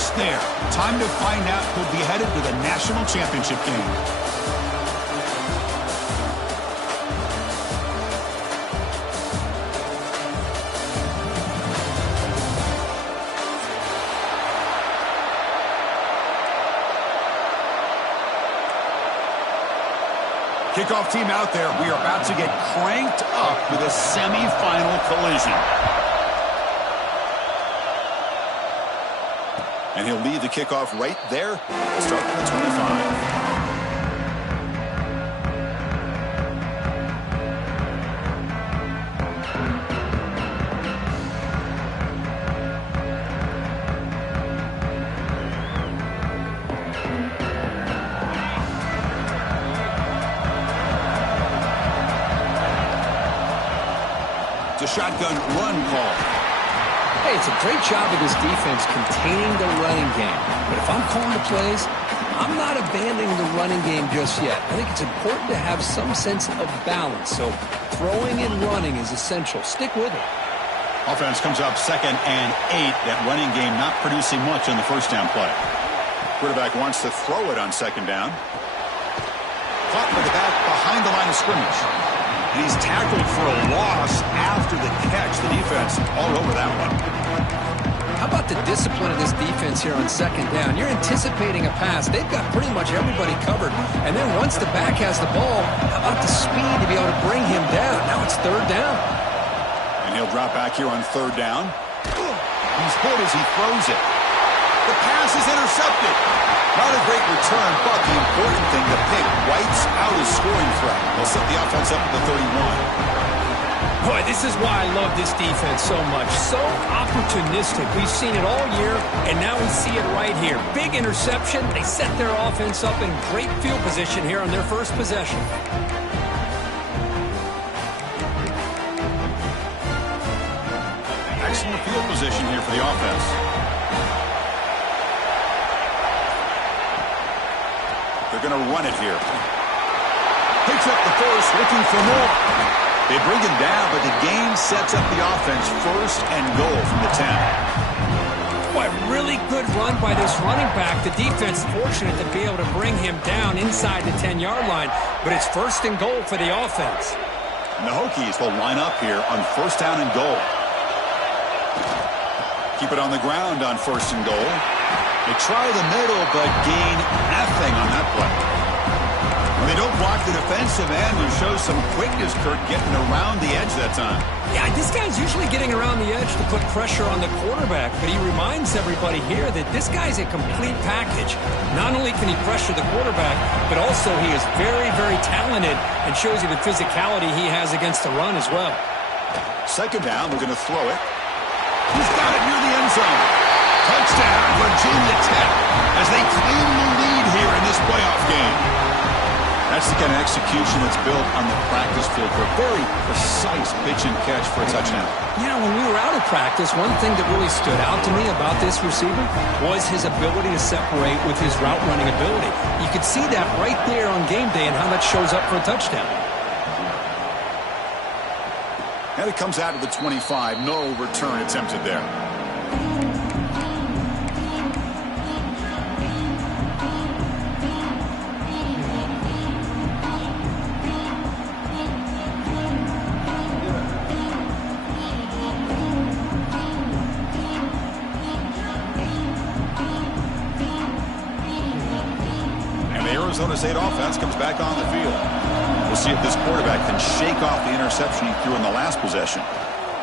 almost there. Time to find out who'll be headed to the national championship game. Kickoff team out there. We are about to get cranked up with a semifinal collision. And he'll lead the kickoff right there. Start from the 25. It's a shotgun run call. Hey, it's a great job of this defense containing the running game. But if I'm calling the plays, I'm not abandoning the running game just yet. I think it's important to have some sense of balance. So throwing and running is essential. Stick with it. Offense comes up 2nd and 8. That running game not producing much on the first down play. Quarterback wants to throw it on 2nd down. Caught by the back behind the line of scrimmage. And he's tackled for a loss after the catch. The defense all over that one. How about the discipline of this defense here on 2nd down? You're anticipating a pass. They've got pretty much everybody covered. And then once the back has the ball, how about the speed to be able to bring him down? Now it's 3rd down. And he'll drop back here on 3rd down. He's hit as he throws it. The pass is intercepted. Not a great return, but the important thing, the pick wipes out his scoring threat. They'll set the offense up at the 31. Boy, this is why I love this defense so much. So opportunistic. We've seen it all year, and now we see it right here. Big interception. They set their offense up in great field position here on their first possession. Excellent field position here for the offense. They're going to run it here. Picks up the first, looking for more. They bring him down, but the game sets up the offense 1st and goal from the 10. Boy, really good run by this running back. The defense fortunate to be able to bring him down inside the 10-yard line, but it's 1st and goal for the offense. And the Hokies will line up here on 1st down and goal. Keep it on the ground on 1st and goal. They try the middle, but gain nothing on that play. When they don't block the defensive end, who shows some quickness, Kurt, getting around the edge that time. Yeah, this guy's usually getting around the edge to put pressure on the quarterback, but he reminds everybody here that this guy's a complete package. Not only can he pressure the quarterback, but also he is very, very talented and shows you the physicality he has against the run as well. 2nd down, we're going to throw it. He's got it near the end zone. Touchdown, Virginia Tech, as they claim the lead here in this playoff game. That's the kind of execution that's built on the practice field for a very precise pitch and catch for a touchdown. Yeah, when we were out of practice, one thing that really stood out to me about this receiver was his ability to separate with his route running ability. You could see that right there on game day and how that shows up for a touchdown. And it comes out of the 25. No return attempted there. Arizona State offense comes back on the field. We'll see if this quarterback can shake off the interception he threw in the last possession.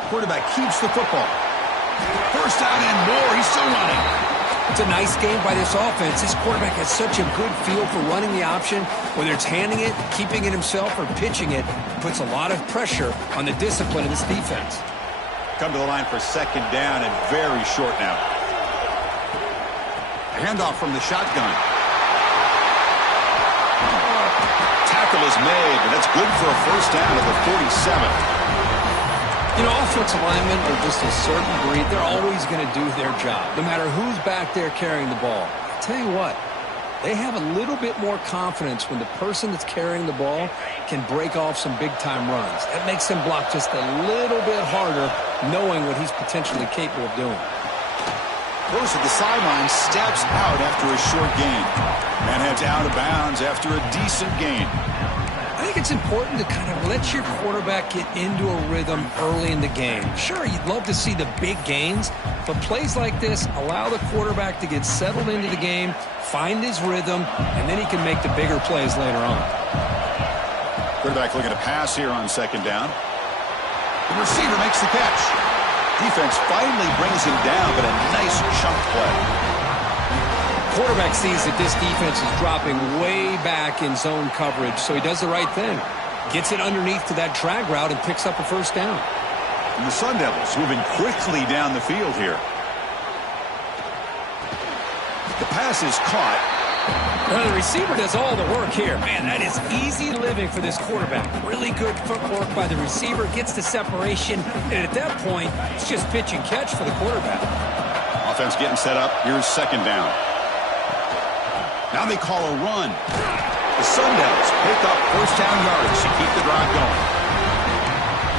Quarterback keeps the football. 1st down and more. He's still running. It's a nice game by this offense. This quarterback has such a good feel for running the option. Whether it's handing it, keeping it himself, or pitching it, puts a lot of pressure on the discipline of this defense. Come to the line for 2nd down and very short now. Handoff from the shotgun. Tackle is made, but that's good for a 1st down at the 47. You know, offensive linemen are just a certain breed. They're always going to do their job, no matter who's back there carrying the ball. I tell you what, they have a little bit more confidence when the person that's carrying the ball can break off some big-time runs. That makes them block just a little bit harder, knowing what he's potentially capable of doing. Goes to the sideline, steps out after a short gain. And heads out of bounds after a decent gain. I think it's important to kind of let your quarterback get into a rhythm early in the game. Sure, you'd love to see the big gains, but plays like this allow the quarterback to get settled into the game, find his rhythm, and then he can make the bigger plays later on. Quarterback looking to pass here on second down. The receiver makes the catch. Defense finally brings him down, but a nice chunk play. Quarterback sees that this defense is dropping way back in zone coverage, so he does the right thing. Gets it underneath to that drag route and picks up a first down. And the Sun Devils moving quickly down the field here. The pass is caught. Well, the receiver does all the work here. Man, that is easy living for this quarterback. Really good footwork by the receiver, gets the separation, and at that point, it's just pitch and catch for the quarterback. Offense getting set up. Here's second down. Now they call a run. The Sun Devils pick up first down yardage to keep the drive going.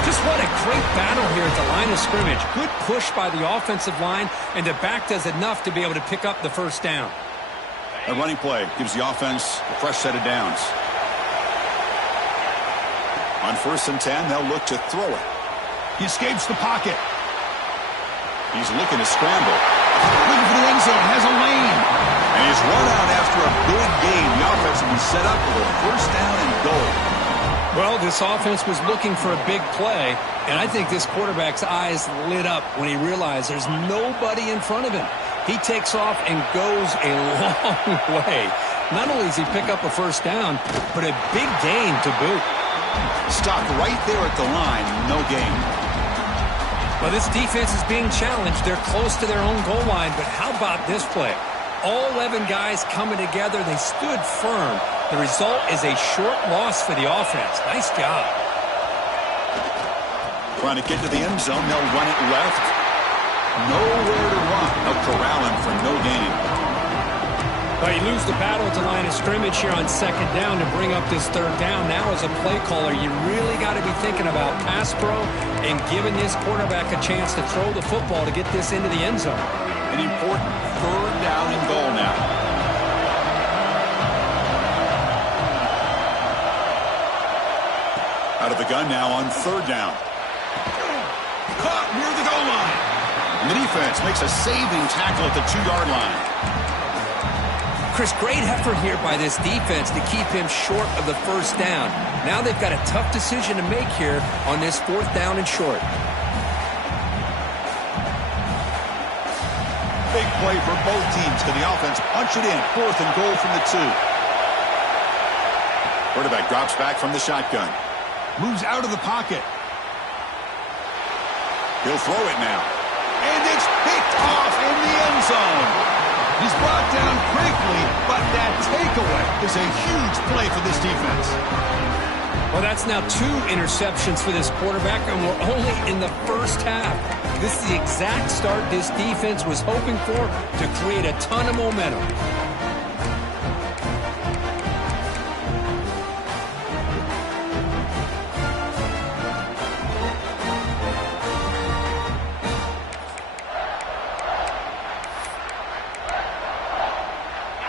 Just what a great battle here at the line of scrimmage. Good push by the offensive line, and the back does enough to be able to pick up the first down. A running play gives the offense a fresh set of downs. On 1st and 10, they'll look to throw it. He escapes the pocket. He's looking to scramble. Looking for the end zone, has a lane. And he's run out after a big gain. The offense will be set up for a first down and goal. Well, this offense was looking for a big play, and I think this quarterback's eyes lit up when he realized there's nobody in front of him. He takes off and goes a long way. Not only does he pick up a first down, but a big gain to boot. Stopped right there at the line, no gain. Well, this defense is being challenged. They're close to their own goal line, but how about this play? All 11 guys coming together. They stood firm. The result is a short loss for the offense. Nice job. Trying to get to the end zone. They'll run it left. Nowhere to run. They'll corral him for no gain. Well, you lose the battle at the line of scrimmage here on second down to bring up this third down. Now, as a play caller, you really got to be thinking about pass pro and giving this quarterback a chance to throw the football to get this into the end zone. An important third down and goal now. Out of the gun now on third down. Caught near the goal line. And the defense makes a saving tackle at the 2-yard line. Chris, great effort here by this defense to keep him short of the first down. Now they've got a tough decision to make here on this 4th down and short. Big play for both teams. Can the offense punch it in? 4th and goal from the 2. Quarterback drops back from the shotgun. Moves out of the pocket. He'll throw it now. And it's picked off in the end zone. He's brought down quickly, but that takeaway is a huge play for this defense. Well, that's now 2 interceptions for this quarterback, and we're only in the first half. This is the exact start this defense was hoping for to create a ton of momentum.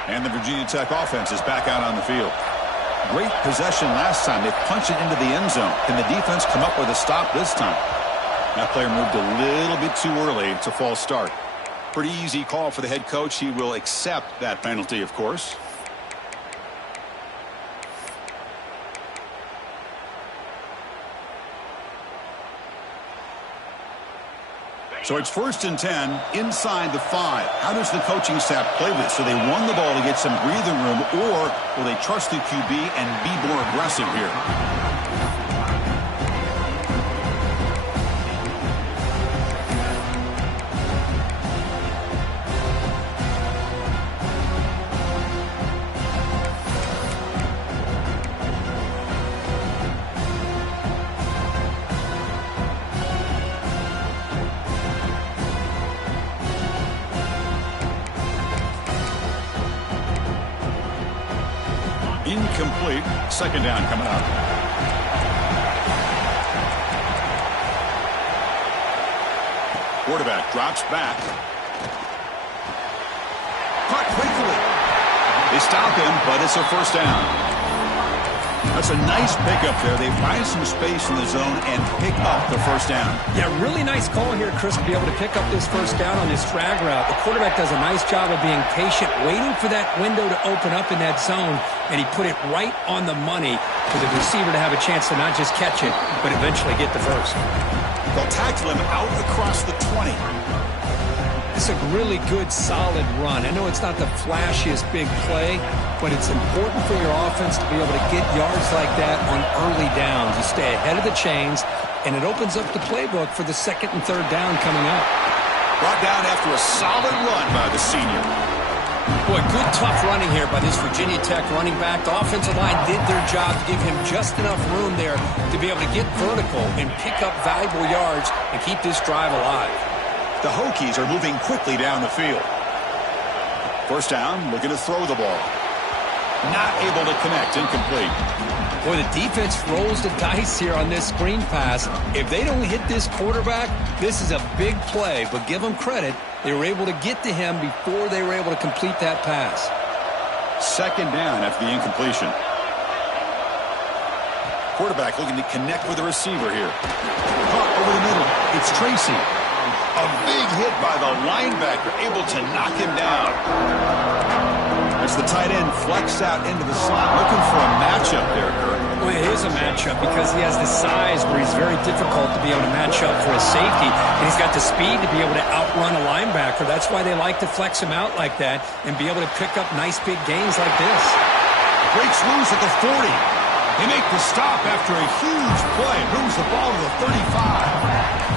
And the Virginia Tech offense is back out on the field. Great possession last time. They punch it into the end zone. Can the defense come up with a stop this time? That player moved a little bit too early. It's a false start. Pretty easy call for the head coach. He will accept that penalty, of course. So it's 1st and 10 inside the 5. How does the coaching staff play this? So they run the ball to get some breathing room, or will they trust the QB and be more aggressive here? Incomplete. Second down coming up. Quarterback drops back. They stop him, but it's a first down. That's a nice pickup there. They find some space in the zone and pick up the first down. Yeah, really nice call here, Chris, to be able to pick up this first down on this drag route. The quarterback does a nice job of being patient, waiting for that window to open up in that zone, and he put it right on the money for the receiver to have a chance to not just catch it, but eventually get the first. They'll tackle him out across the 20. It's a really good, solid run. I know it's not the flashiest big play, but it's important for your offense to be able to get yards like that on early downs. You stay ahead of the chains, and it opens up the playbook for the second and third down coming up. Brought down after a solid run by the senior. Boy, good tough running here by this Virginia Tech running back. The offensive line did their job to give him just enough room there to be able to get vertical and pick up valuable yards and keep this drive alive. The Hokies are moving quickly down the field. First down, looking to throw the ball. Not able to connect, incomplete. Boy, the defense rolls the dice here on this screen pass. If they don't hit this quarterback, this is a big play, but give them credit. They were able to get to him before they were able to complete that pass. Second down after the incompletion. Quarterback looking to connect with the receiver here. Caught over the middle. It's Tracy. A big hit by the linebacker, able to knock him down. As the tight end flexed out into the slot, looking for a matchup there, Kurt. Well, it is a matchup because he has the size where he's very difficult to be able to match up for his safety, and he's got the speed to be able to outrun a linebacker. That's why they like to flex him out like that and be able to pick up nice big gains like this. Breaks loose at the 40. They make the stop after a huge play. Moves the ball to the 35.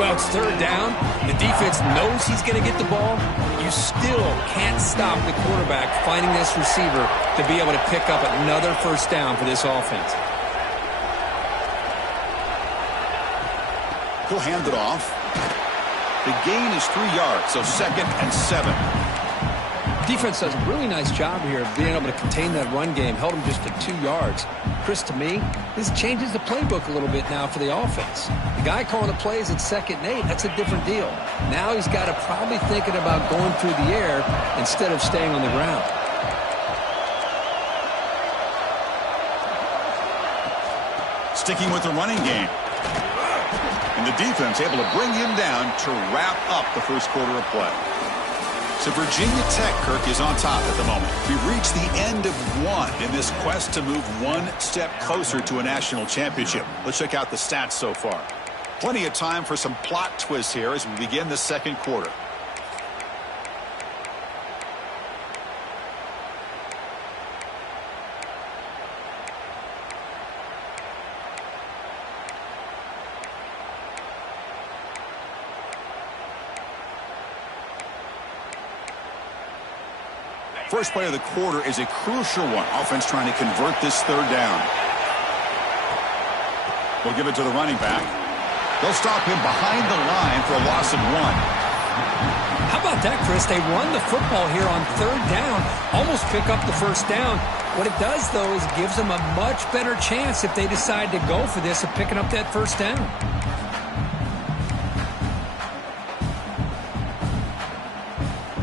Well, it's third down. The defense knows he's going to get the ball. You still can't stop the quarterback finding this receiver to be able to pick up another first down for this offense. He'll hand it off. The gain is 3 yards, so 2nd and 7. Defense does a really nice job here of being able to contain that run game. Held him just to 2 yards. Chris, to me, this changes the playbook a little bit now for the offense. The guy calling the plays at 2nd and 8, that's a different deal. Now he's got to probably thinking about going through the air instead of staying on the ground. Sticking with the running game. And the defense able to bring him down to wrap up the first quarter of play. So Virginia Tech, Kirk, is on top at the moment. We've reached the end of one in this quest to move one step closer to a national championship. Let's check out the stats so far. Plenty of time for some plot twists here as we begin the second quarter. First play of the quarter is a crucial one. Offense trying to convert this third down. They'll give it to the running back. They'll stop him behind the line for a loss of 1. How about that, Chris? They run the football here on third down, almost pick up the first down. What it does, though, is it gives them a much better chance if they decide to go for this of picking up that first down.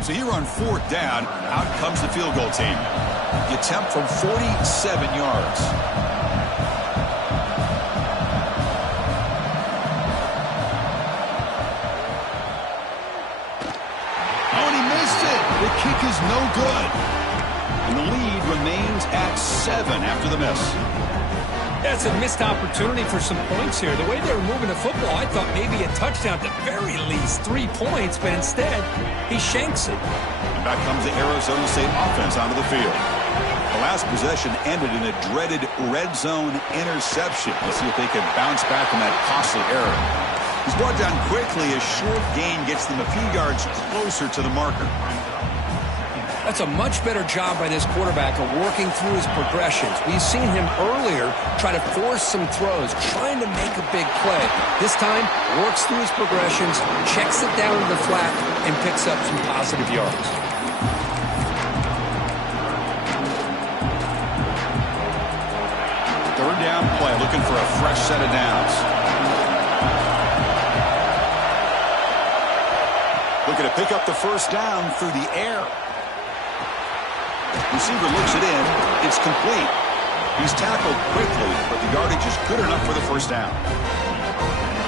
So here on fourth down, out comes the field goal team. The attempt from 47 yards. Oh, and he missed it. The kick is no good. And the lead remains at 7 after the miss. That's a missed opportunity for some points here. The way they were moving the football, I thought maybe a touchdown, at the very least 3 points, but instead, he shanks it. And back comes the Arizona State offense onto the field. The last possession ended in a dreaded red zone interception. Let's see if they can bounce back from that costly error. He's brought down quickly. A short gain gets them a few yards closer to the marker. That's a much better job by this quarterback of working through his progressions. We've seen him earlier try to force some throws, trying to make a big play. This time, works through his progressions, checks it down to the flat, and picks up some positive yards. Third down play, looking for a fresh set of downs. Looking to pick up the first down through the air. Receiver looks it in. It's complete. He's tackled quickly, but the yardage is good enough for the first down.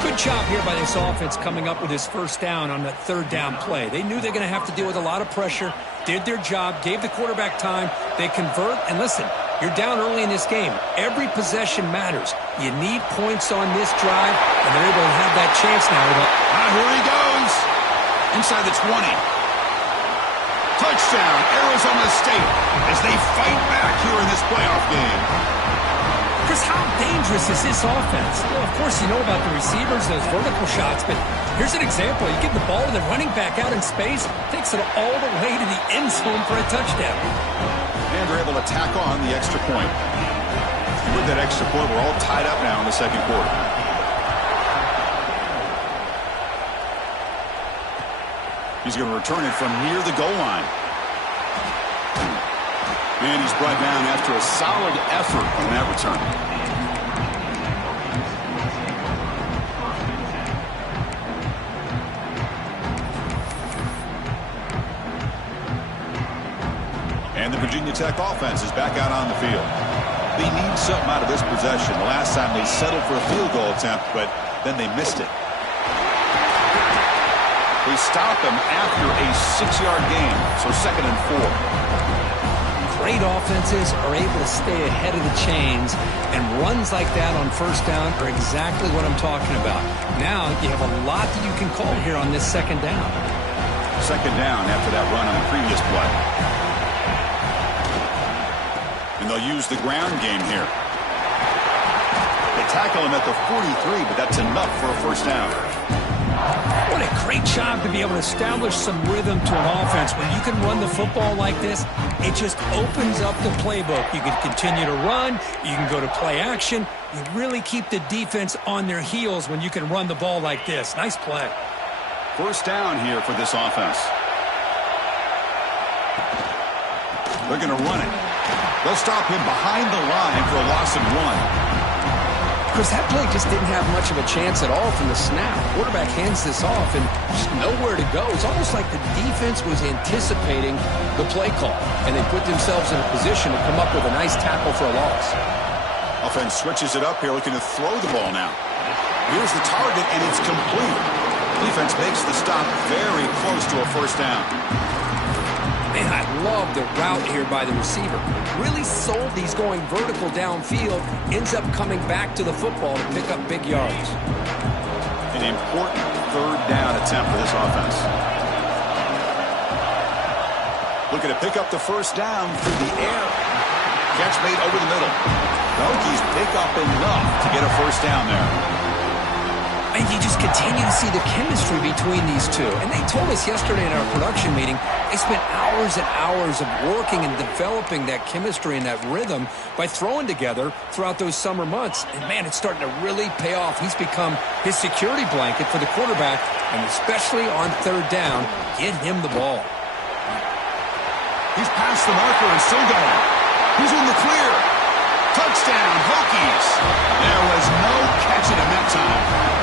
Good job here by this offense coming up with his first down on that third down play. They knew they're going to have to deal with a lot of pressure, did their job, gave the quarterback time. They convert, and listen, you're down early in this game. Every possession matters. You need points on this drive, and they're able to have that chance now. Here he goes. Inside the 20. Touchdown, Arizona State, as they fight back here in this playoff game. Chris, how dangerous is this offense? Well, of course, you know about the receivers, those vertical shots, but here's an example. You give the ball to the running back out in space, takes it all the way to the end zone for a touchdown. And they're able to tack on the extra point. With that extra point, we're all tied up now in the second quarter. He's going to return it from near the goal line. And he's brought down after a solid effort on that return. And the Virginia Tech offense is back out on the field. They need something out of this possession. The last time they settled for a field goal attempt, but then they missed it. They stop him after a 6-yard gain, so 2nd and 4. Great offenses are able to stay ahead of the chains, and runs like that on first down are exactly what I'm talking about. Now you have a lot that you can call here on this second down. Second down after that run on the previous play. And they'll use the ground game here. They tackle him at the 43, but that's enough for a first down. What a great job to be able to establish some rhythm to an offense. When you can run the football like this, it just opens up the playbook. You can continue to run. You can go to play action. You really keep the defense on their heels when you can run the ball like this. Nice play. First down here for this offense. They're going to run it. They'll stop him behind the line for a loss of 1. Chris, that play just didn't have much of a chance at all from the snap. Quarterback hands this off and just nowhere to go. It's almost like the defense was anticipating the play call, and they put themselves in a position to come up with a nice tackle for a loss. Offense switches it up here, looking to throw the ball now. Here's the target, and it's complete. Defense makes the stop very close to a first down. Man, I love the route here by the receiver. Really sold these going vertical downfield. Ends up coming back to the football to pick up big yards. An important third down attempt for this offense. Looking to pick up the first down through the air. Catch made over the middle. The Hokies pick up enough to get a first down there. And you just continue to see the chemistry between these two. And they told us yesterday in our production meeting, they spent hours and hours of working and developing that chemistry and that rhythm by throwing together throughout those summer months. And, man, it's starting to really pay off. He's become his security blanket for the quarterback, and especially on third down, get him the ball. He's past the marker and still going. He's in the clear. Touchdown, Hokies. There was no catching him that time.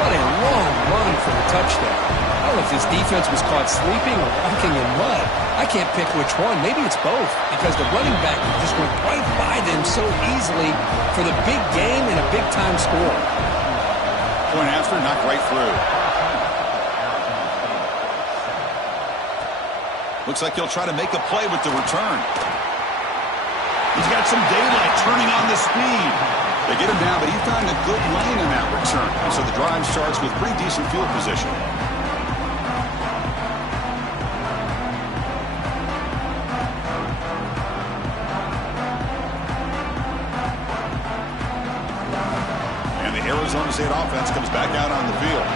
What a long run for the touchdown. I don't know if this defense was caught sleeping or walking in mud. I can't pick which one. Maybe it's both, because the running back just went right by them so easily for the big game and a big-time score. Point after, knocked right through. Looks like he'll try to make a play with the return. He's got some daylight turning on the speed. They get him down, but he found a good lane in that return. So the drive starts with pretty decent field position. And the Arizona State offense comes back out on the field.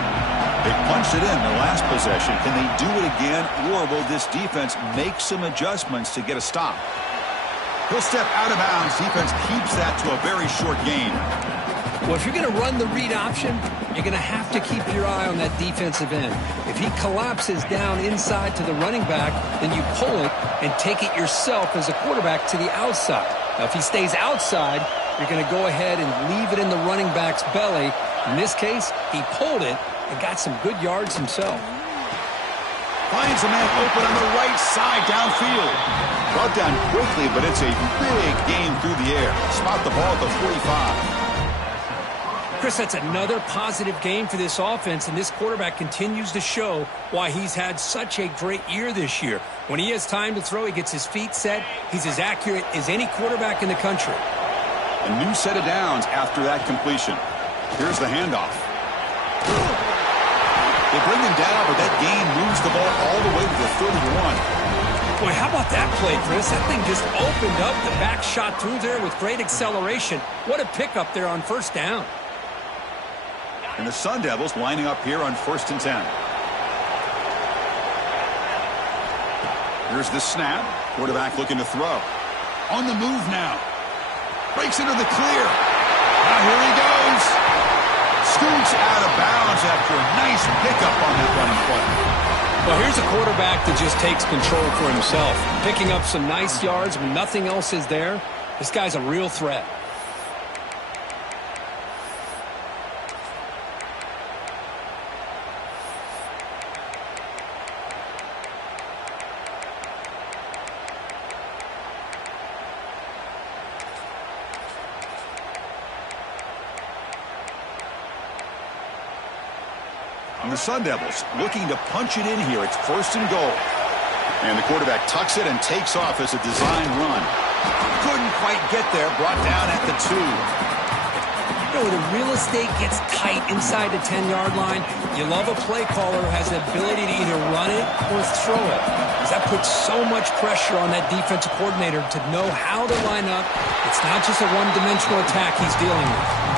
They punched it in their last possession. Can they do it again, or will this defense make some adjustments to get a stop? He'll step out of bounds. Defense keeps that to a very short gain. Well, if you're going to run the read option, you're going to have to keep your eye on that defensive end. If he collapses down inside to the running back, then you pull it and take it yourself as a quarterback to the outside. Now, if he stays outside, you're going to go ahead and leave it in the running back's belly. In this case, he pulled it and got some good yards himself. Finds a man open on the right side downfield. Brought down quickly, but it's a big gain through the air. Spot the ball at the 45. Chris, that's another positive game for this offense, and this quarterback continues to show why he's had such a great year this year. When he has time to throw, he gets his feet set. He's as accurate as any quarterback in the country. A new set of downs after that completion. Here's the handoff. They bring him down, but that gain moves the ball all the way to the 31. Boy, how about that play, Chris? That thing just opened up. The back shot through there with great acceleration. What a pickup there on first down. And the Sun Devils lining up here on 1st and 10. Here's the snap. Quarterback looking to throw. On the move now. Breaks into the clear. Now here he goes. Scoots out of bounds after a nice pickup on that running play. Well, here's a quarterback that just takes control for himself. Picking up some nice yards when nothing else is there. This guy's a real threat. And the Sun Devils looking to punch it in here. It's 1st and goal. And the quarterback tucks it and takes off as a design run. Couldn't quite get there. Brought down at the 2. You know, the real estate gets tight inside the 10-yard line. You love a play caller who has the ability to either run it or throw it. Because that puts so much pressure on that defensive coordinator to know how to line up. It's not just a one-dimensional attack he's dealing with.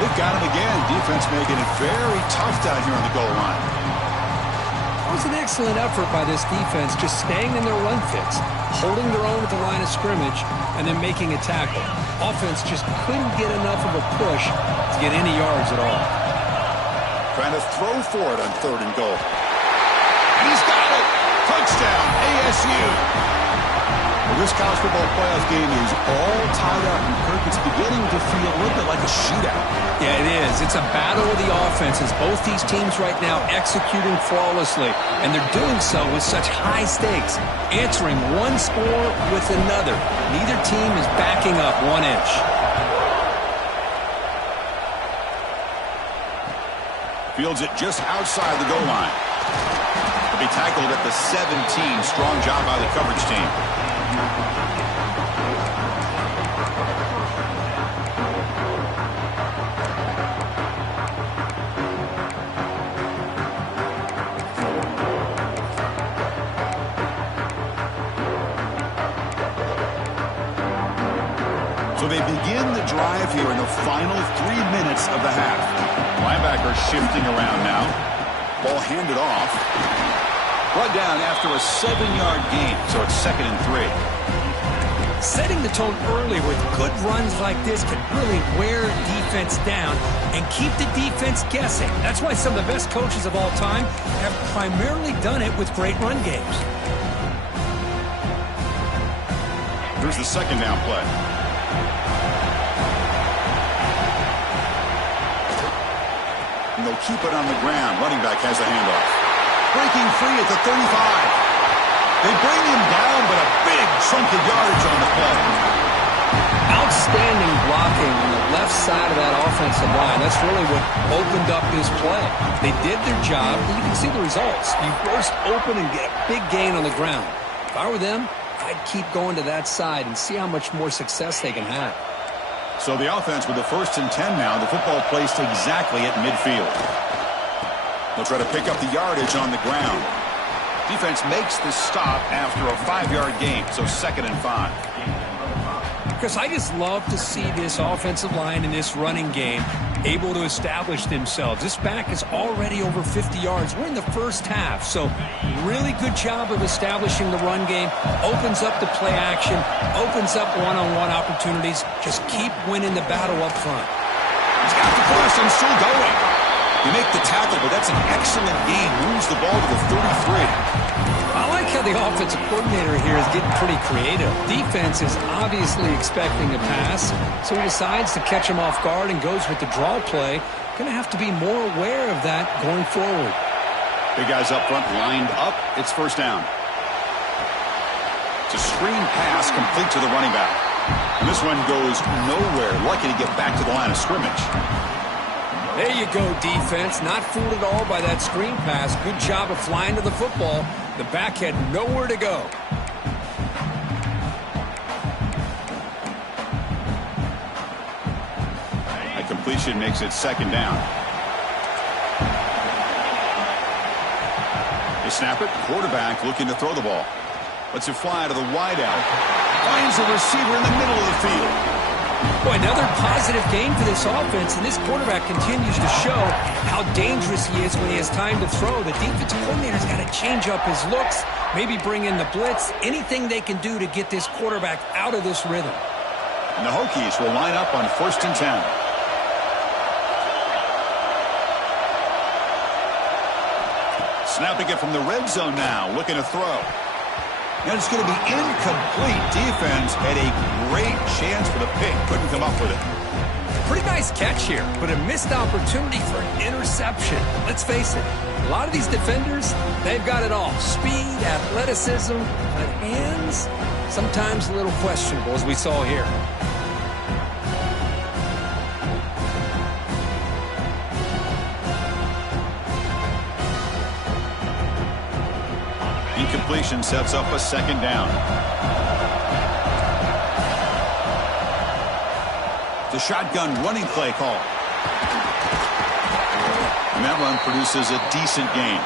They've got him again. Defense making it very tough down here on the goal line. It was an excellent effort by this defense, just staying in their run fits, holding their own at the line of scrimmage, and then making a tackle. Offense just couldn't get enough of a push to get any yards at all. Trying to throw for it on 3rd and goal. And he's got it! Touchdown, ASU! Well, this college football playoff game is all tied up, and Kirk, it's beginning to feel a little bit like a shootout. Yeah, it is. It's a battle of the offenses. Both these teams right now executing flawlessly, and they're doing so with such high stakes, answering one score with another. Neither team is backing up 1 inch. Fields it just outside the goal line. To be tackled at the 17. Strong job by the coverage team. So they begin the drive here in the final 3 minutes of the half. Linebacker shifting around now. Ball handed off. Brought down after a 7-yard gain, so it's 2nd and 3. Setting the tone early with good runs like this can really wear defense down and keep the defense guessing. That's why some of the best coaches of all time have primarily done it with great run games. Here's the 2nd down play. And they'll keep it on the ground. Running back has the handoff. Breaking free at the 35. They bring him down, but a big chunk of yardage on the play. Outstanding blocking on the left side of that offensive line. That's really what opened up this play. They did their job, and you can see the results. You burst open and get a big gain on the ground. If I were them, I'd keep going to that side and see how much more success they can have. So the offense with the 1st and 10 now. The football placed exactly at midfield. They'll try to pick up the yardage on the ground. Defense makes the stop after a 5-yard gain, so 2nd and 5. Chris, I just love to see this offensive line in this running game able to establish themselves. This back is already over 50 yards. We're in the first half, so really good job of establishing the run game. Opens up the play action, opens up one-on-one opportunities. Just keep winning the battle up front. He's got the cross and still going. You make the tackle, but that's an excellent gain. Moves the ball to the 33. I like how the offensive coordinator here is getting pretty creative. Defense is obviously expecting a pass, so he decides to catch him off guard and goes with the draw play. Going to have to be more aware of that going forward. Big guys up front lined up. It's first down. It's a screen pass complete to the running back. And this one goes nowhere. Lucky to get back to the line of scrimmage. There you go, defense. Not fooled at all by that screen pass. Good job of flying to the football. The back had nowhere to go. A completion makes it second down. They snap it. Quarterback looking to throw the ball. Lets it fly to the wideout. Finds a receiver in the middle of the field. Boy, another positive game for this offense, and this quarterback continues to show how dangerous he is when he has time to throw. The defensive coordinator's got to change up his looks, maybe bring in the blitz, anything they can do to get this quarterback out of this rhythm. And the Hokies will line up on 1st and 10. Snapping it from the red zone now, looking to throw. And it's going to be incomplete. Defense had a great chance for the pick. Couldn't come up with it. Pretty nice catch here, but a missed opportunity for an interception. Let's face it, a lot of these defenders, they've got it all. Speed, athleticism, but hands, sometimes a little questionable, as we saw here. Incompletion sets up a second down. The shotgun running play call. And that run produces a decent gain.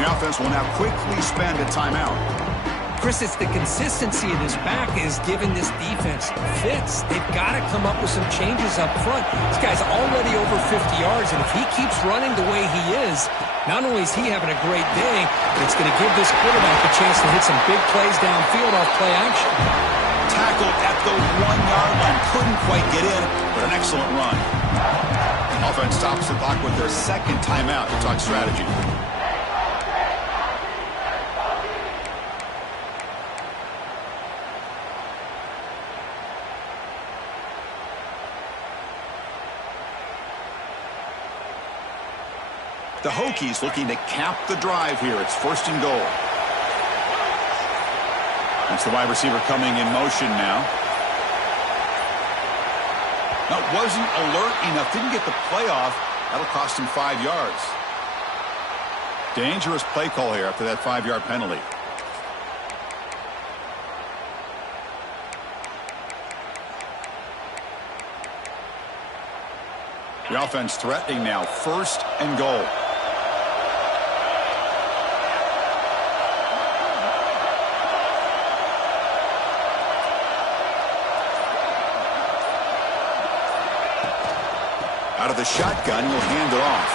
The offense will now quickly spend a timeout. Chris, it's the consistency of this back is giving this defense fits. They've got to come up with some changes up front. This guy's already over 50 yards, and if he keeps running the way he is, not only is he having a great day, but it's going to give this quarterback a chance to hit some big plays downfield off play action. Tackled at the 1-yard line. Couldn't quite get in, but an excellent run. Offense stops the clock with their second timeout to talk strategy. The Hokies looking to cap the drive here. It's 1st and goal. That's the wide receiver coming in motion now. That wasn't alert enough. Didn't get the play off. That'll cost him 5 yards. Dangerous play call here after that 5-yard penalty. The offense threatening now. 1st and goal. Out of the shotgun, he'll hand it off.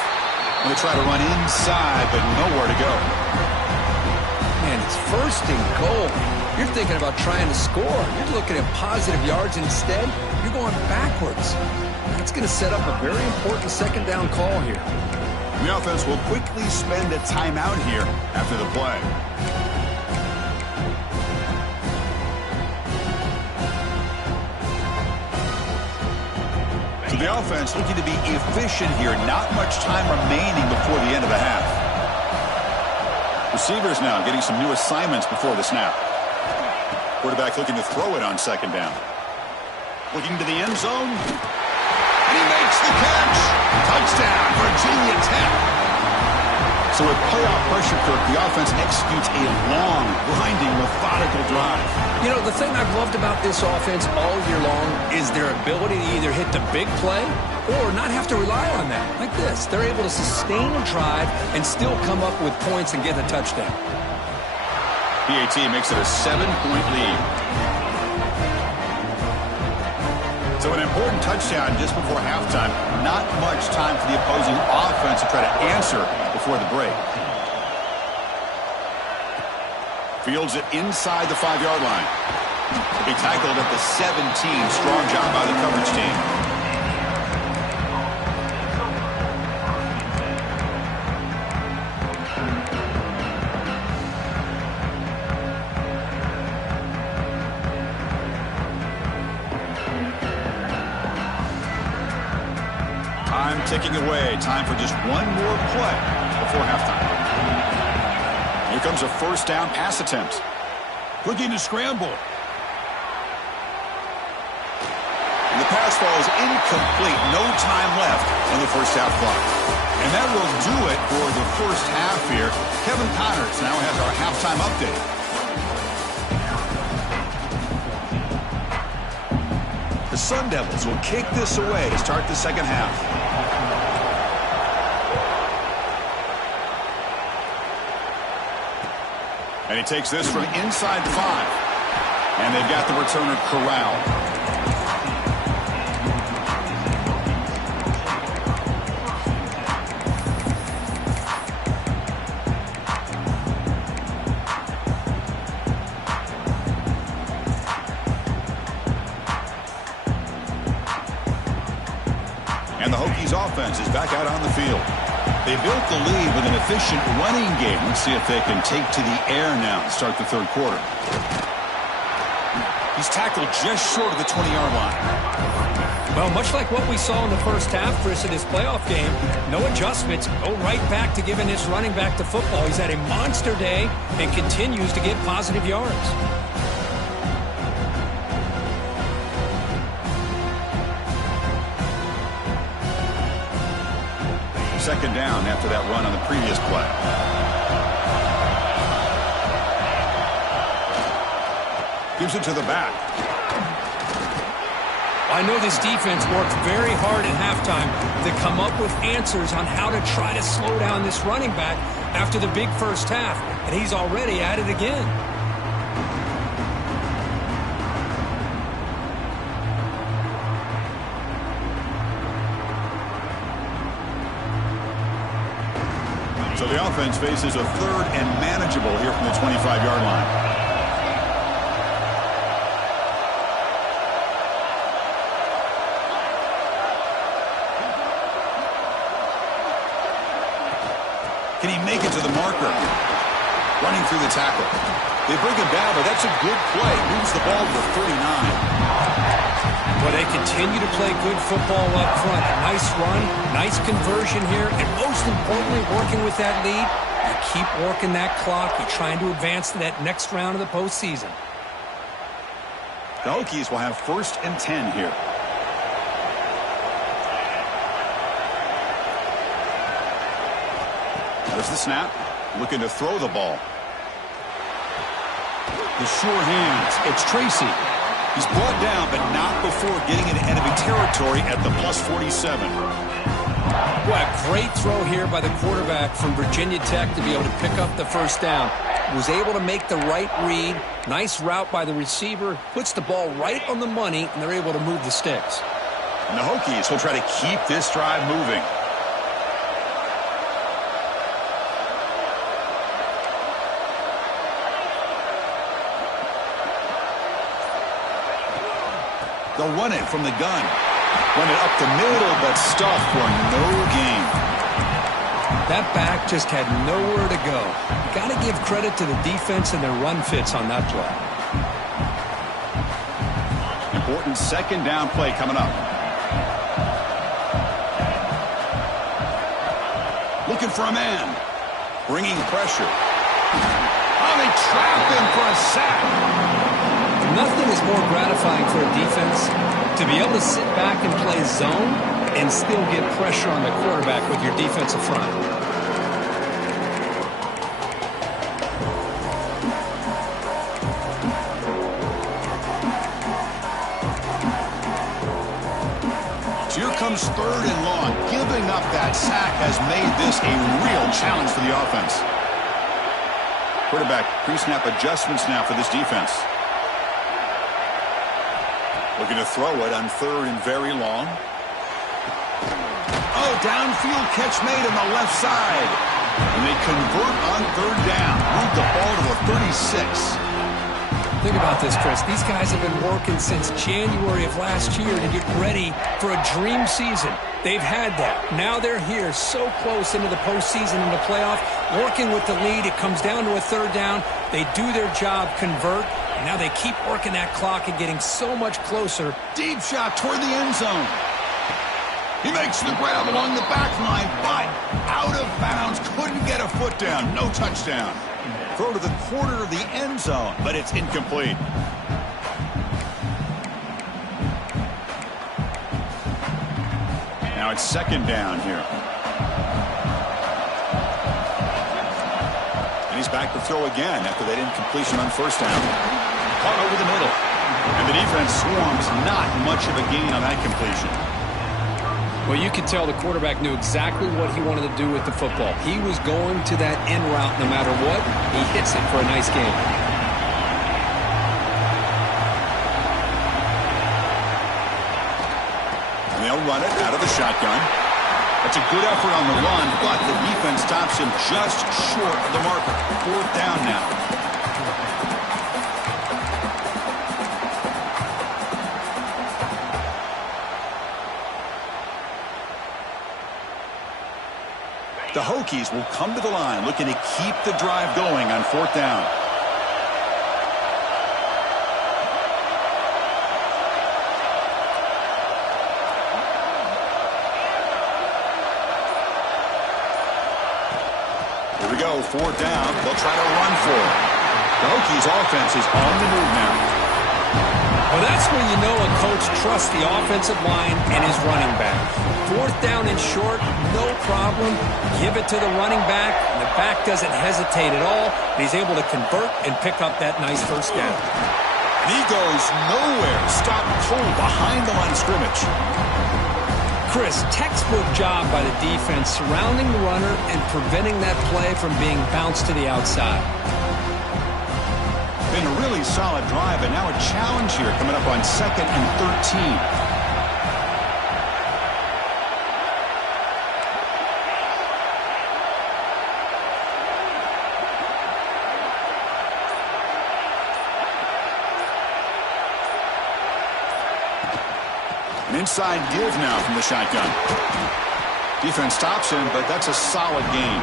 And they try to run inside, but nowhere to go. Man, it's 1st and goal. You're thinking about trying to score. You're looking at positive yards instead. You're going backwards. That's going to set up a very important second down call here. The offense will quickly spend a timeout here after the play. So the offense looking to be efficient here. Not much time remaining before the end of the half. Receivers now getting some new assignments before the snap. Quarterback looking to throw it on second down. Looking to the end zone. And he makes the catch. Touchdown, Virginia Tech. So with playoff pressure, Kirk, the offense executes a long, grinding, methodical drive. You know, the thing I've loved about this offense all year long is their ability to either hit the big play or not have to rely on that. Like this. They're able to sustain a drive and still come up with points and get a touchdown. PAT makes it a 7-point lead. So an important touchdown just before halftime. Not much time for the opposing offense to try to answer before the break. Fields it inside the 5-yard line. He tackled at the 17. Strong job by the coverage team. Ticking away. Time for just one more play before halftime. Here comes a first down pass attempt. Looking to scramble. And the pass falls incomplete. No time left on the first half clock. And that will do it for the first half here. Kevin Connors now has our halftime update. The Sun Devils will kick this away to start the second half. And he takes this from inside 5. And they've got the returner corralled. And the Hokies offense is back out on the field. They built the lead with an efficient running game. Let's see if they can take to the air now and start the third quarter. He's tackled just short of the 20-yard line. Well, much like what we saw in the first half, Chris, of this playoff game, no adjustments. Go right back to giving this running back to football. He's had a monster day and continues to get positive yards. Second down after that run on the previous play. Gives it to the back. I know this defense worked very hard at halftime to come up with answers on how to try to slow down this running back after the big first half, and he's already at it again. So the offense faces a third and manageable here from the 25-yard line. Can he make it to the marker? Running through the tackle. They bring him down, but that's a good play. Moves the ball to the 39. Well, they continue to play good football up front. A nice run, nice conversion here, and most importantly, working with that lead, you keep working that clock. You're trying to advance to that next round of the postseason. The Hokies will have 1st and 10 here. There's the snap. Looking to throw the ball. The sure hands. It's Tracy. He's brought down, but not before getting into enemy territory at the +47. Well, a great throw here by the quarterback from Virginia Tech to be able to pick up the first down. Was able to make the right read. Nice route by the receiver. Puts the ball right on the money, and they're able to move the sticks. And the Hokies will try to keep this drive moving. They'll run it from the gun. Run it up the middle, but stuffed for no gain. That back just had nowhere to go. Got to give credit to the defense and their run fits on that play. Important second down play coming up. Looking for a man. Bringing pressure. Oh, they trap him for a sack. Nothing is more gratifying for a defense to be able to sit back and play zone and still get pressure on the quarterback with your defensive front. So here comes 3rd and long. Giving up that sack has made this a real challenge for the offense. Quarterback pre-snap adjustments now for this defense. Looking to throw it on 3rd and very long. Oh, downfield catch made on the left side. And they convert on 3rd down. Move the ball to the 36. Think about this, Chris. These guys have been working since January of last year to get ready for a dream season. They've had that. Now they're here so close into the postseason and the playoff. Working with the lead, it comes down to a 3rd down. They do their job, convert. And now they keep working that clock and getting so much closer. Deep shot toward the end zone. He makes the grab along the back line, but out Out of bounds. Couldn't get a foot down. No touchdown. Throw to the corner of the end zone, but it's incomplete. Now it's second down here. And he's back to throw again after that incompletion on first down. Caught over the middle. And the defense swarms. Not much of a gain on that completion. Well, you could tell the quarterback knew exactly what he wanted to do with the football. He was going to that end route no matter what. He hits it for a nice gain. And they'll run it out of the shotgun. That's a good effort on the run, but the defense stops him just short of the marker. Fourth down now. The Hokies will come to the line looking to keep the drive going on fourth down. Here we go, fourth down. They'll try to run for it. The Hokies offense is on the move now. Well, that's when you know a coach trusts the offensive line and his running back. Fourth down and short, no problem. Give it to the running back, and the back doesn't hesitate at all. And he's able to convert and pick up that nice first down. And he goes nowhere. Stopped cold behind the line of scrimmage. Chris, textbook job by the defense surrounding the runner and preventing that play from being bounced to the outside. Been a really solid drive, and now a challenge here coming up on 2nd and 13. An inside give now from the shotgun. Defense stops him, but that's a solid gain.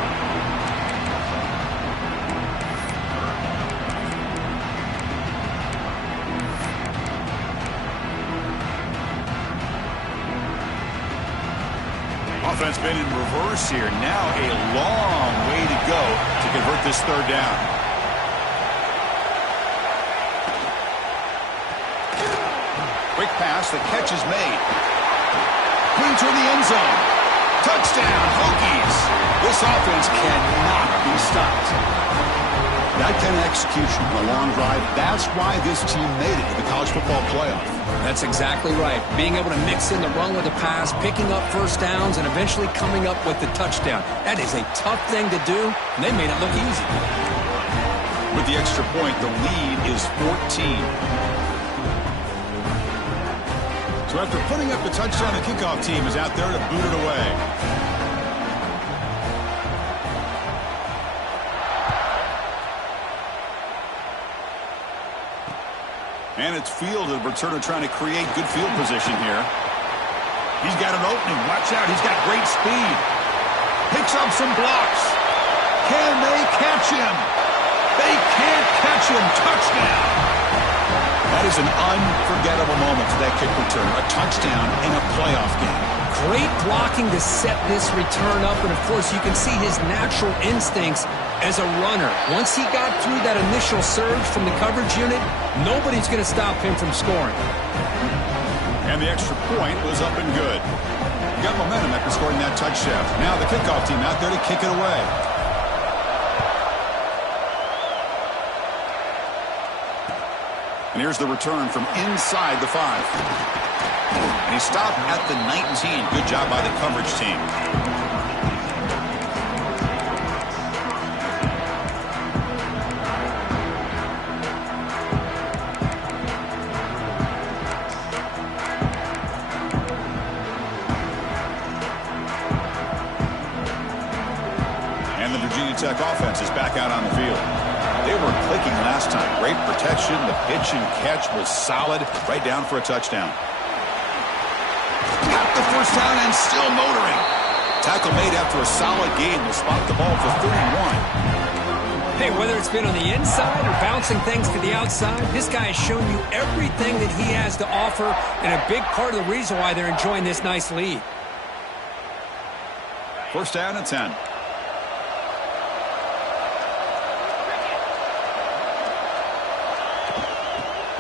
Offense been in reverse here. Now a long way to go to convert this third down. Quick pass. The catch is made. Clean to the end zone. Touchdown, Hokies. This offense cannot be stopped. That kind of execution on a long drive, that's why this team made it to the college football playoff. That's exactly right. Being able to mix in the run with the pass, picking up first downs, and eventually coming up with the touchdown. That is a tough thing to do, and they made it look easy. With the extra point, the lead is 14. So after putting up the touchdown, the kickoff team is out there to boot it away. And it's fielded. Returner trying to create good field position here. He's got an opening. Watch out. He's got great speed. Picks up some blocks. Can they catch him? They can't catch him. Touchdown. That is an unforgettable moment for that kick return. A touchdown in a playoff game. Great blocking to set this return up, and of course you can see his natural instincts as a runner. Once he got through that initial surge from the coverage unit, nobody's going to stop him from scoring. And the extra point was up and good. He got momentum after scoring that touchdown. Now the kickoff team out there to kick it away. And here's the return from inside the 5. And he stopped at the 19. Good job by the coverage team. And the Virginia Tech offense is back out on the field. They were clicking last time. Great protection. The pitch and catch was solid. Right down for a touchdown. Got the first down and still motoring. Tackle made after a solid gain. Will spot the ball for 31. Hey, whether it's been on the inside or bouncing things to the outside, this guy has shown you everything that he has to offer, and a big part of the reason why they're enjoying this nice lead. First down and 10.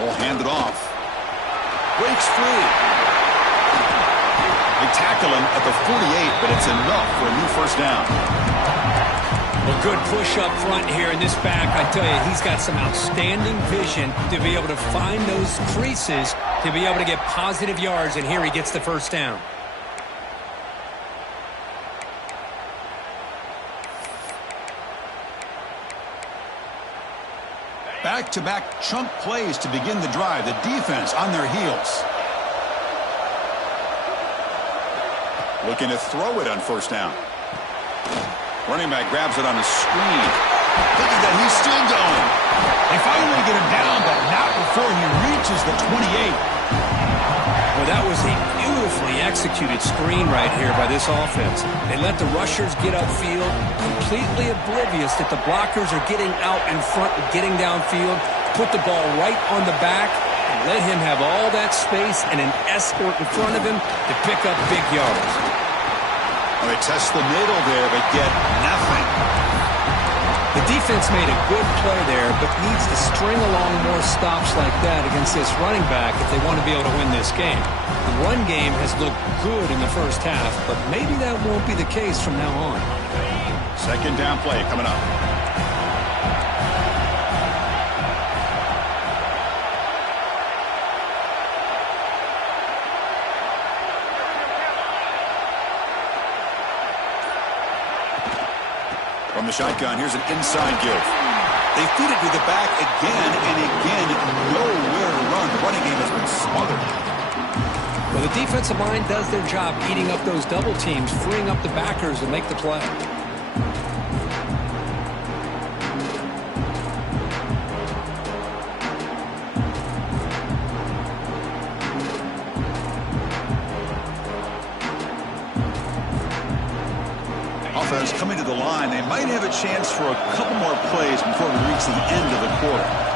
Will hand it off. Breaks free. They tackle him at the 48, but it's enough for a new first down. A good push up front here in this back. I tell you, he's got some outstanding vision to be able to find those creases, to be able to get positive yards, and here he gets the first down. Back-to-back chunk plays to begin the drive. The defense on their heels. Looking to throw it on first down. Running back grabs it on a screen. Thinking that he's still going. They finally get him down, but not before he reaches the 28. Well, that was a beautifully executed screen right here by this offense. They let the rushers get upfield, completely oblivious that the blockers are getting out in front and getting downfield, put the ball right on the back, and let him have all that space and an escort in front of him to pick up big yards. Well, they test the middle there, but get nothing. The defense made a good play there, but needs to string along more stops like that against this running back if they want to be able to win this game. The run game has looked good in the first half, but maybe that won't be the case from now on. Second down play coming up. From the shotgun, here's an inside give. They feed it to the back again and again. Nowhere to run. The running game has been smothered. Well, the defensive line does their job eating up those double teams, freeing up the backers to make the play. Offense coming to the line. They might have a chance for a couple more plays before we reach the end of the quarter.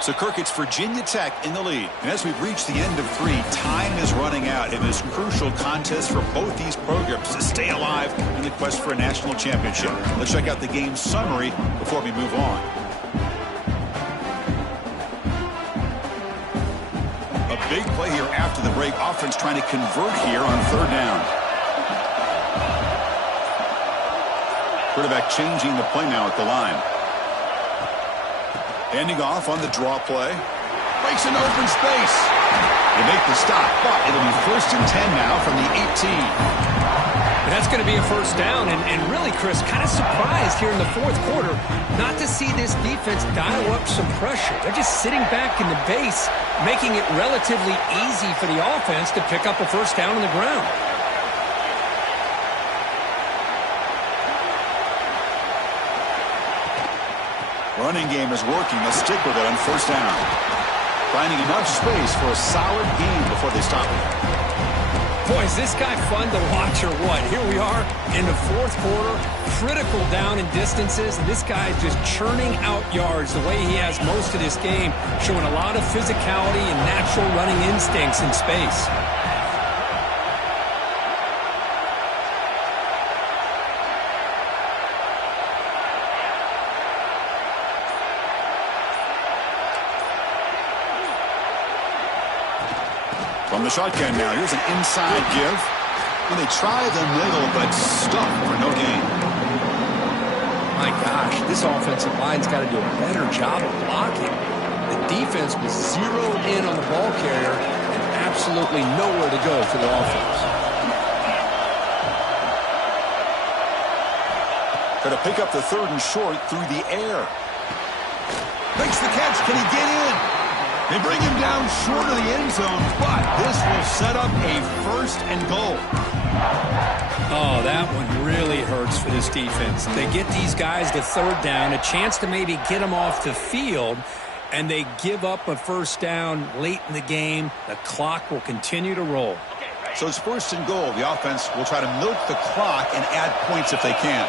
So, Kirk, it's Virginia Tech in the lead. And as we've reached the end of 3, time is running out in this crucial contest for both these programs to stay alive in the quest for a national championship. Let's check out the game summary before we move on. A big play here after the break. Offense trying to convert here on third down. Quarterback changing the play now at the line. Handing off on the draw play. Breaks into open space. They make the stop, but it'll be 1st and 10 now from the 18. And that's going to be a first down. And really, Chris, kind of surprised here in the fourth quarter not to see this defense dial up some pressure. They're just sitting back in the base, making it relatively easy for the offense to pick up a first down on the ground. Running game is working. They'll stick with it on first down. Finding enough space for a solid gain before they stop it. Boy, is this guy fun to watch or what? Here we are in the fourth quarter, critical down and distances, and this guy is just churning out yards the way he has most of this game, showing a lot of physicality and natural running instincts in space. From the shotgun now, here's an inside give. And they try the middle, but stuck for no gain. My gosh, this offensive line's got to do a better job of blocking. The defense was zeroed in on the ball carrier and absolutely nowhere to go for the offense. Got to pick up the 3rd and short through the air. Makes the catch. Can he get in? They bring him down short of the end zone, but this will set up a 1st and goal. Oh, that one really hurts for this defense. They get these guys to 3rd down, a chance to maybe get them off the field, and they give up a first down late in the game. The clock will continue to roll. So it's 1st and goal. The offense will try to milk the clock and add points if they can.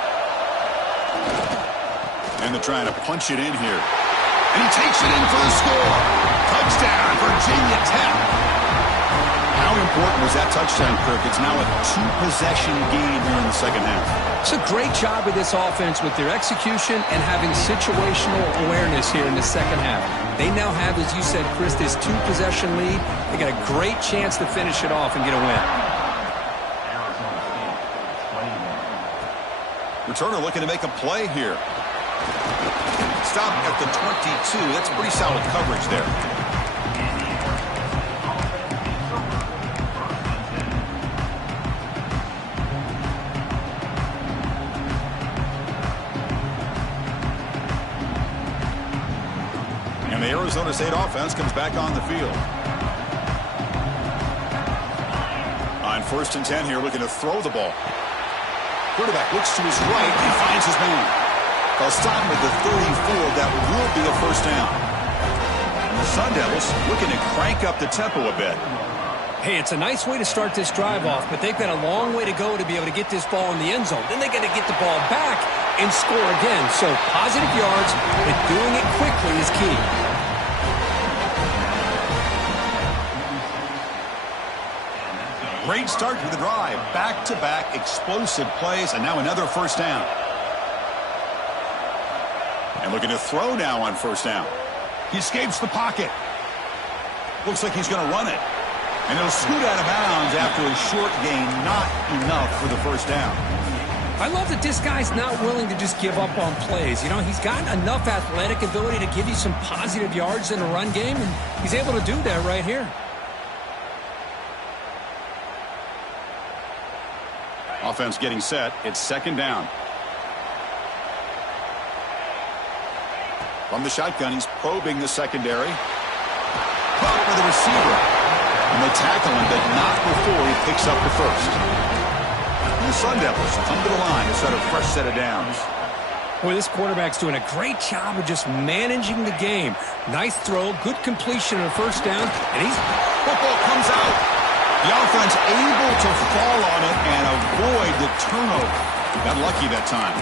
And they're trying to punch it in here. And he takes it in for the score. Touchdown, Virginia Tech. How important was that touchdown, Kirk? It's now a two-possession game here in the second half. It's a great job of this offense with their execution and having situational awareness here in the second half. They now have, as you said, Chris, this two-possession lead. They got a great chance to finish it off and get a win. Returner looking to make a play here. Stop at the 22. That's pretty solid coverage there. And the Arizona State offense comes back on the field. On 1st and 10 here, looking to throw the ball. Quarterback looks to his right and finds his man. They'll stop him at the 34. That will be a first down. And the Sun Devils looking to crank up the tempo a bit. Hey, it's a nice way to start this drive off, but they've got a long way to go to be able to get this ball in the end zone. Then they got to get the ball back and score again. So positive yards, but doing it quickly is key. Great start to the drive. Back-to-back explosive plays, and now another first down. And looking to throw now on first down. He escapes the pocket. Looks like he's going to run it. And it'll scoot out of bounds after a short gain. Not enough for the first down. I love that this guy's not willing to just give up on plays. You know, he's got enough athletic ability to give you some positive yards in a run game, and he's able to do that right here. Offense getting set. It's second down. From the shotgun, he's probing the secondary. Caught for the receiver. And they tackle him, but not before he picks up the first. And the Sun Devils come to the line to set a fresh set of downs. Boy, this quarterback's doing a great job of just managing the game. Nice throw, good completion on a first down, and football comes out. The offense able to fall on it and avoid the turnover. Got lucky that time.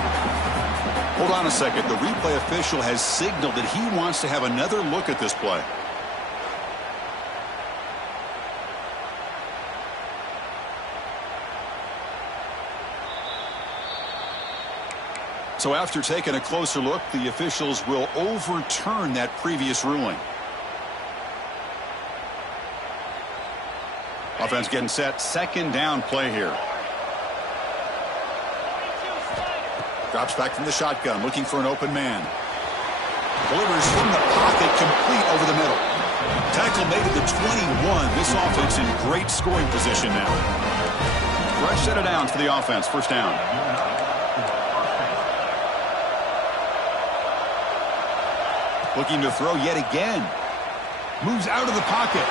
Hold on a second. The replay official has signaled that he wants to have another look at this play. So after taking a closer look, the officials will overturn that previous ruling. Offense getting set. Second down play here. Drops back from the shotgun, looking for an open man. Delivers from the pocket, complete over the middle. Tackle made at the 21. This offense in great scoring position now. Fresh set of downs for the offense. First down. Looking to throw yet again. Moves out of the pocket.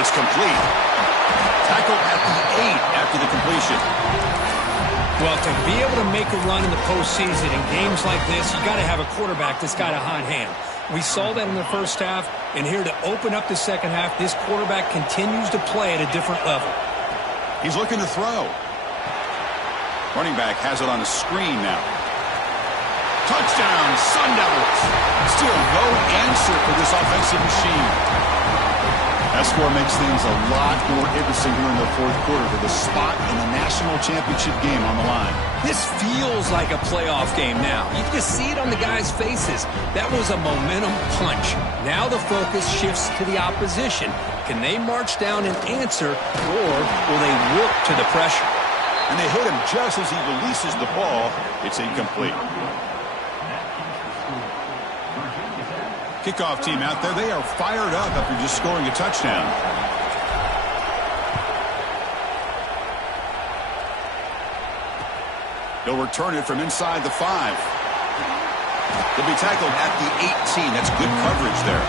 It's complete. Tackle at the 8 after the completion. Well, to be able to make a run in the postseason in games like this, you got to have a quarterback that's got a hot hand. We saw that in the first half, and here to open up the second half, this quarterback continues to play at a different level. He's looking to throw. Running back has it on a screen now. Touchdown, Sun Devils. Still no answer for this offensive machine. That score makes things a lot more interesting here in the fourth quarter with a spot in the national championship game on the line. This feels like a playoff game now. You can just see it on the guys' faces. That was a momentum punch. Now the focus shifts to the opposition. Can they march down and answer, or will they look to the pressure? And they hit him just as he releases the ball. It's incomplete. Kickoff team out there, they are fired up after just scoring a touchdown. They'll return it from inside the 5. They'll be tackled at the 18. That's good coverage there.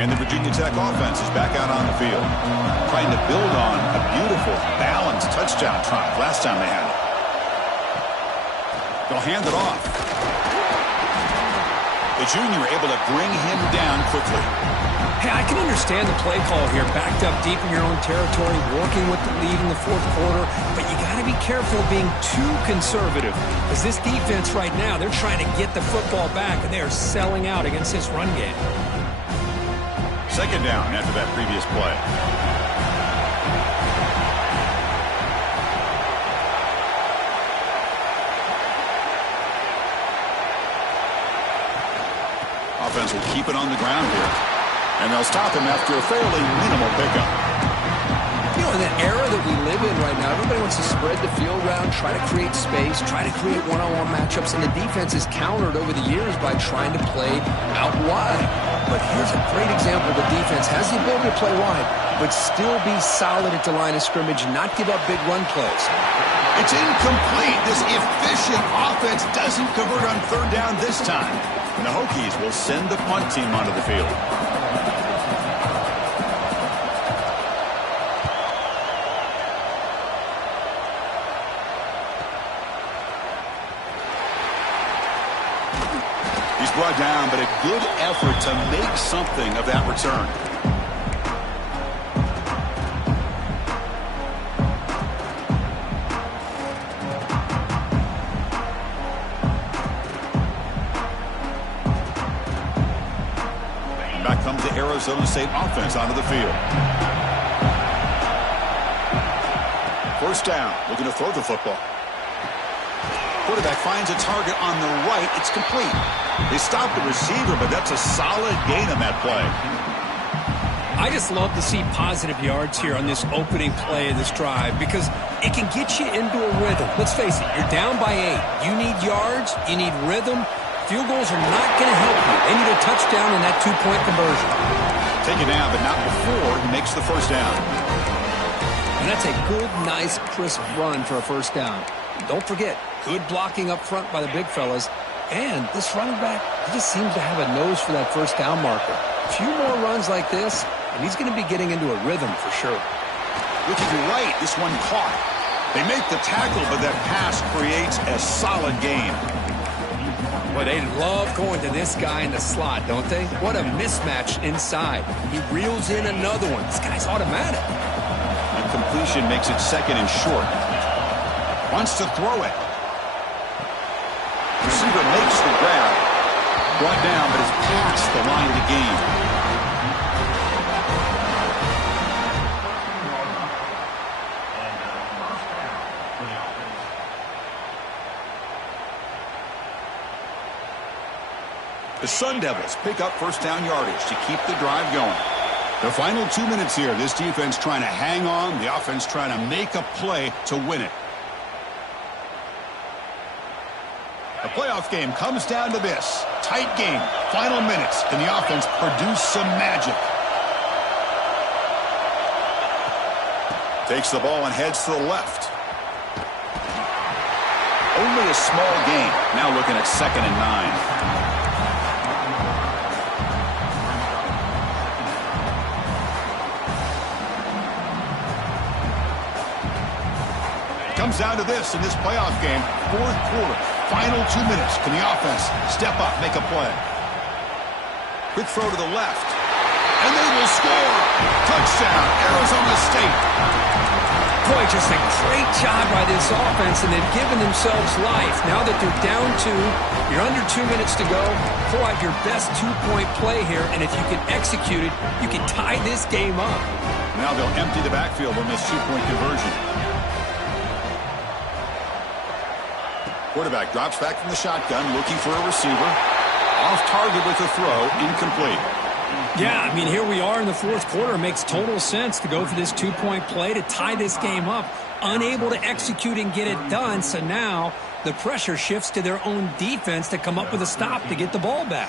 And the Virginia Tech offense is back out on the field, trying to build on a beautiful, balanced touchdown drive last time they had it. They'll hand it off. The junior able to bring him down quickly. Hey, I can understand the play call here, backed up deep in your own territory, working with the lead in the fourth quarter, but you got to be careful of being too conservative, because this defense right now, they're trying to get the football back, and they are selling out against this run game. Second down after that previous play. Offense will keep it on the ground here. And they'll stop him after a fairly minimal pickup. You know, in the era that we live in right now, everybody wants to spread the field around, try to create space, try to create one-on-one matchups, and the defense is countered over the years by trying to play out wide. But here's a great example. The defense has the ability to play wide, but still be solid at the line of scrimmage, not give up big run plays. It's incomplete. This efficient offense doesn't convert on third down this time. And the Hokies will send the punt team onto the field. He's brought down, but a good effort to make something of that return. Back comes the Arizona State offense onto the field. First down, looking to throw the football. Quarterback finds a target on the right. It's complete. They stopped the receiver, but that's a solid gain on that play. I just love to see positive yards here on this opening play of this drive because it can get you into a rhythm. Let's face it, you're down by 8. You need yards. You need rhythm. Field goals are not going to help you. They need a touchdown and that two-point conversion. Take it down, but not before he makes the first down. And that's a good, nice, crisp run for a first down. Don't forget, good blocking up front by the big fellas. And this running back, he just seems to have a nose for that first down marker. A few more runs like this, and he's going to be getting into a rhythm for sure. Looking to right, this one caught. They make the tackle, but that pass creates a solid gain. Boy, they love going to this guy in the slot, don't they? What a mismatch inside. He reels in another one. This guy's automatic. And completion makes it second and short. Wants to throw it. Receiver makes the grab. Brought down, but is past the line of the game. The Sun Devils pick up first down yardage to keep the drive going. The final 2 minutes here. This defense trying to hang on. The offense trying to make a play to win it. The playoff game comes down to this. Tight game. Final minutes. Can the offense produce some magic? Takes the ball and heads to the left. Only a small gain. Now looking at 2nd and 9. Comes down to this in this playoff game. Fourth quarter. Final 2 minutes. Can the offense step up, make a play? Quick throw to the left. And they will score. Touchdown, Arizona State. Boy, just a great job by this offense, and they've given themselves life. Now that they're down 2, you're under 2 minutes to go. Pull out your best two-point play here, and if you can execute it, you can tie this game up. Now they'll empty the backfield on this two-point conversion. Quarterback drops back from the shotgun, looking for a receiver. Off target with a throw, incomplete. Yeah, I mean, here we are in the fourth quarter. It makes total sense to go for this two-point play to tie this game up. Unable to execute and get it done, so now the pressure shifts to their own defense to come up with a stop to get the ball back.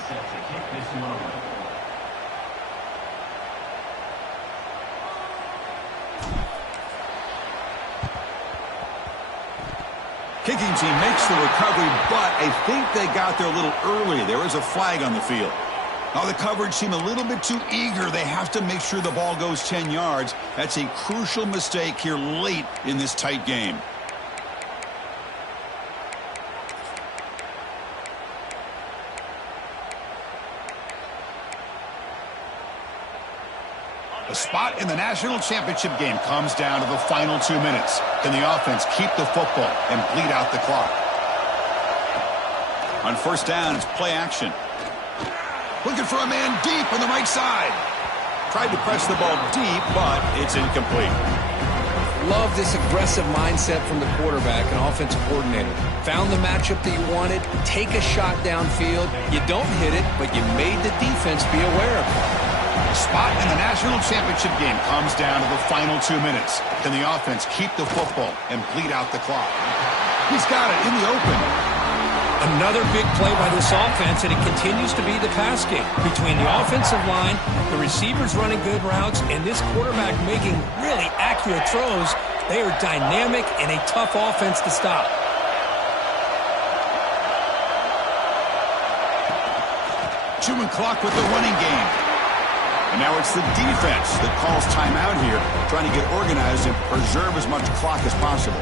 Kicking team makes the recovery, but I think they got there a little early. There is a flag on the field. Now the coverage seemed a little bit too eager. They have to make sure the ball goes 10 yards. That's a crucial mistake here late in this tight game. The spot in the national championship game comes down to the final 2 minutes. Can the offense keep the football and bleed out the clock? On first down, it's play action. Looking for a man deep on the right side. Tried to press the ball deep, but it's incomplete. Love this aggressive mindset from the quarterback and offensive coordinator. Found the matchup that you wanted, take a shot downfield. You don't hit it, but you made the defense be aware of it. The spot in the national championship game comes down to the final 2 minutes. Can the offense keep the football and bleed out the clock? He's got it in the open. Another big play by this offense, and it continues to be the pass game. Between the offensive line, the receivers running good routes, and this quarterback making really accurate throws, they are dynamic and a tough offense to stop. Chewing clock with the running game. And now it's the defense that calls timeout here, trying to get organized and preserve as much clock as possible.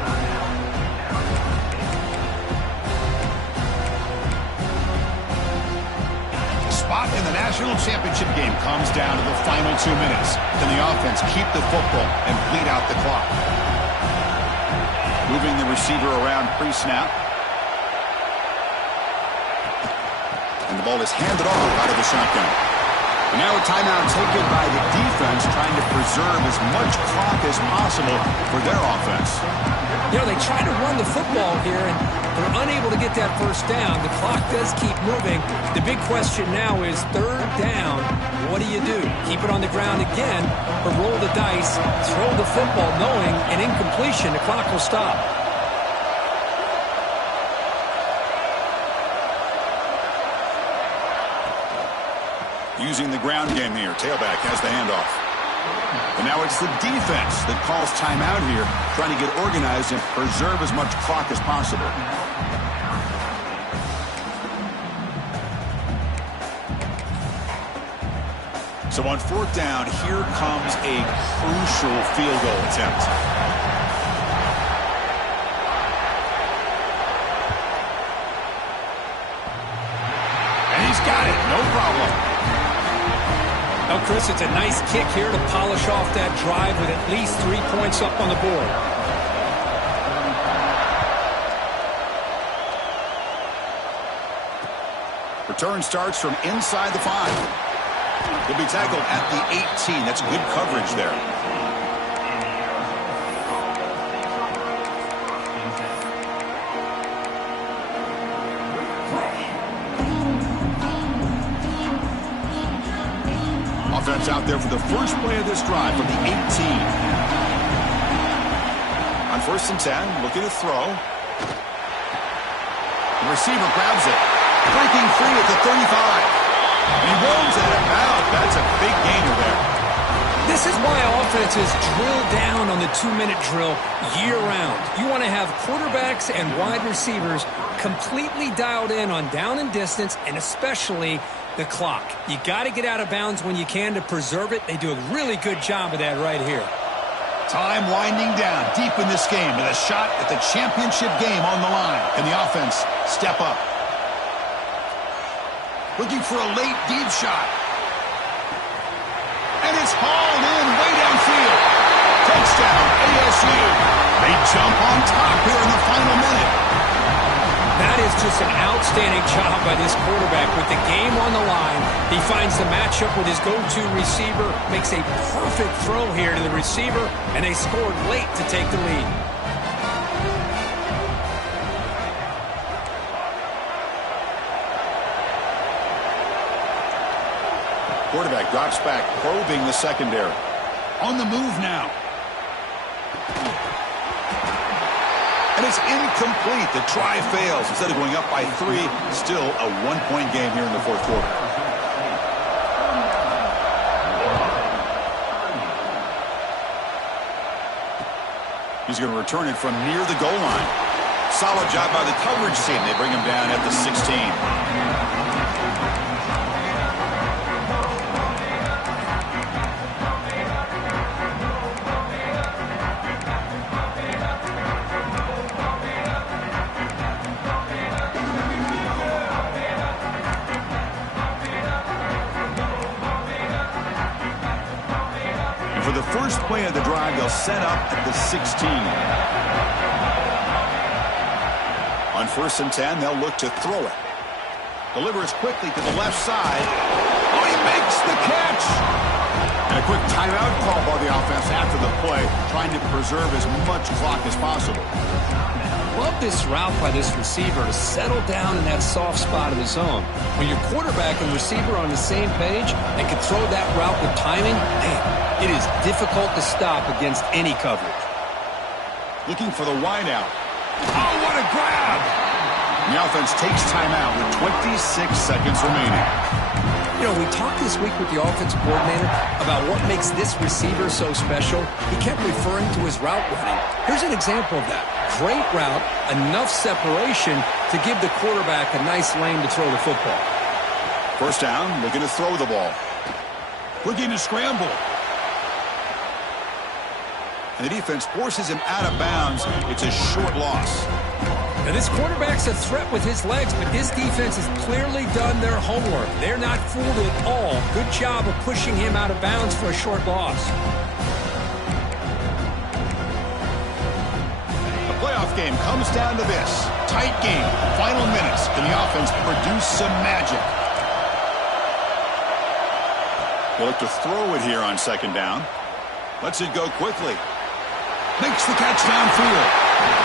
Spot in the national championship game comes down to the final 2 minutes. Can the offense keep the football and bleed out the clock? Moving the receiver around pre-snap. And the ball is handed off out of the shotgun. And now a timeout taken by the defense, trying to preserve as much clock as possible for their offense. You know, they try to run the football here, and they're unable to get that first down. The clock does keep moving. The big question now is third down. What do you do? Keep it on the ground again, or roll the dice, throw the football, knowing an incompletion, the clock will stop. Using the ground game here. Tailback has the handoff. And now it's the defense that calls timeout here, trying to get organized and preserve as much clock as possible. So on fourth down, here comes a crucial field goal attempt. And he's got it, no problem. Now, Chris, it's a nice kick here to polish off that drive with at least 3 points up on the board. Return starts from inside the 5. He'll be tackled at the 18. That's good coverage there. Offense out there for the first play of this drive from the 18. On first and 10, looking to throw. The receiver grabs it. Breaking free at the 35. And he rolls out of bounds. That's a big gainer there. This is why offenses drill down on the 2-minute drill year-round. You want to have quarterbacks and wide receivers completely dialed in on down and distance, and especially the clock. You got to get out of bounds when you can to preserve it. They do a really good job of that right here. Time winding down deep in this game with a shot at the championship game on the line. Can the offense step up? Looking for a late deep shot. And it's hauled in way downfield. Touchdown, ASU. They jump on top here in the final minute. That is just an outstanding job by this quarterback with the game on the line. He finds the matchup with his go-to receiver, makes a perfect throw here to the receiver, and they scored late to take the lead. Quarterback drops back, probing the secondary. On the move now. And it's incomplete. The try fails. Instead of going up by 3, still a 1-point game here in the fourth quarter. He's going to return it from near the goal line. Solid job by the coverage team. They bring him down at the 16. first play of the drive, they'll set up at the 16. On 1st and 10, they'll look to throw it. Delivers quickly to the left side. Oh, he makes the catch! And a quick timeout call by the offense after the play, trying to preserve as much clock as possible. Love this route by this receiver to settle down in that soft spot of the zone. When your quarterback and receiver are on the same page and can throw that route with timing, man, it is difficult to stop against any coverage. Looking for the wideout. Oh, what a grab! The offense takes timeout with 26 seconds remaining. You know, we talked this week with the offensive coordinator about what makes this receiver so special. He kept referring to his route running. Here's an example of that. Great route, enough separation to give the quarterback a nice lane to throw the football. 1st down, looking to throw the ball. Looking to scramble. And the defense forces him out of bounds. It's a short loss. Now, this quarterback's a threat with his legs, but this defense has clearly done their homework. They're not fooled at all. Good job of pushing him out of bounds for a short loss. The playoff game comes down to this. Tight game. Final minutes. Can the offense produce some magic? They'll look to throw it here on 2nd down. Lets it go quickly. Makes the catch downfield.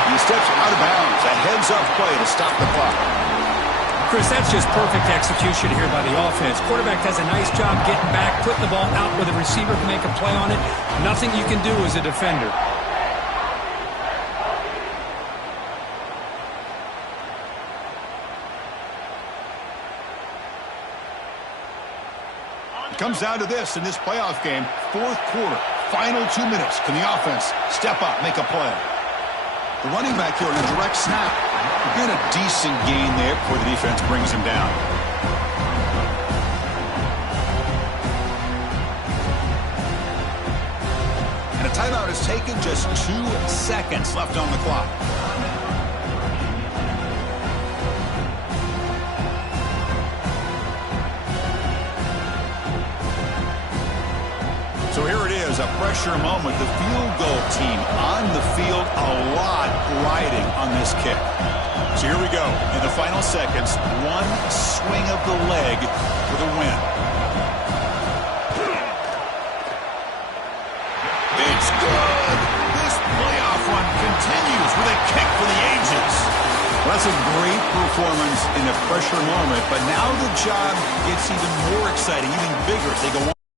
He steps out of bounds. A heads-up play to stop the clock. Chris, that's just perfect execution here by the offense. Quarterback does a nice job getting back, putting the ball out where the receiver can make a play on it. Nothing you can do as a defender. It comes down to this in this playoff game. 4th quarter. Final 2 minutes. Can the offense step up, make a play? The running back here on a direct snap. Get a decent gain there before the defense brings him down. And a timeout is taken. Just 2 seconds left on the clock. So here it is, a pressure moment. The field goal team on the field, a lot riding on this kick. So here we go. In the final seconds, one swing of the leg for the win. It's good. This playoff run continues with a kick for the ages. Well, that's a great performance in a pressure moment, but now the job gets even more exciting, even bigger as they go on.